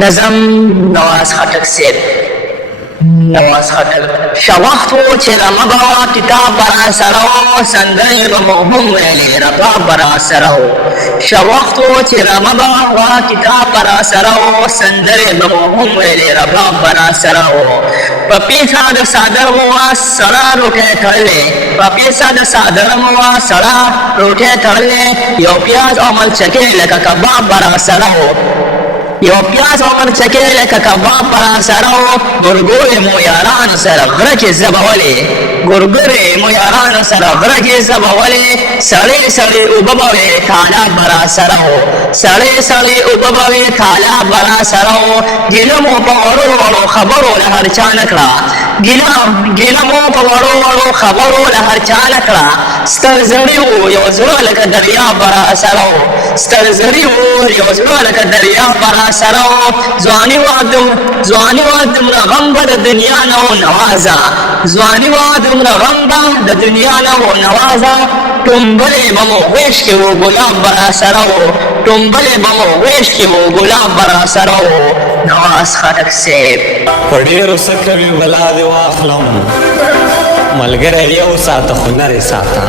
نظم نواز خټک صاحب. نواز خټک شوخت و چې رمه به وه کتاب به راسره و سندرې به مو هم ویلې رباب به راسره و. شوخت و چې رمه به وه کتاب به راسره و سندرې به مو هم ویلې رباب به راسره و. په پیسه د صادر مو وه سړه روټۍ تړلې په پیسه د صادر مو وه سړه روټۍ تړلې یو پیاز او ملچکې لکه کباب به راسره و. یو پیاز او مرچکې لکه کباب به راسره و. ګورګورې مو یارانو سره غره کې زبولې ګورګورې مو یارانو سره غره کې زبولې سړې سړې اوبه به وې تالاب به راسره و. سړې سړې اوبه به وې تالاب به راسره و. ګیله مو په وړو وړو خبرو له هر چا نه کړه ګیله مو په وړو وړو خبرو له هر چا نه کړه. ستر زړي و یو زړه لکه دریاب به راسره و. ستر زړي و یو زړه لکه دریاب به راسره و. ځواني وه دومره غم به د دنیا نه و نوازه ځواني وه دومره غم به د دنیا نه و نوازه. ټومبلې به مو غېږ کې و ګلاب به راسره و. ټومبلې به مو غېږ کې و ګلاب به راسره و. نواز خټک صاحب. په ډېرو څه کوي بلا دې واخلم ملګری یو ساته خو نرې ساته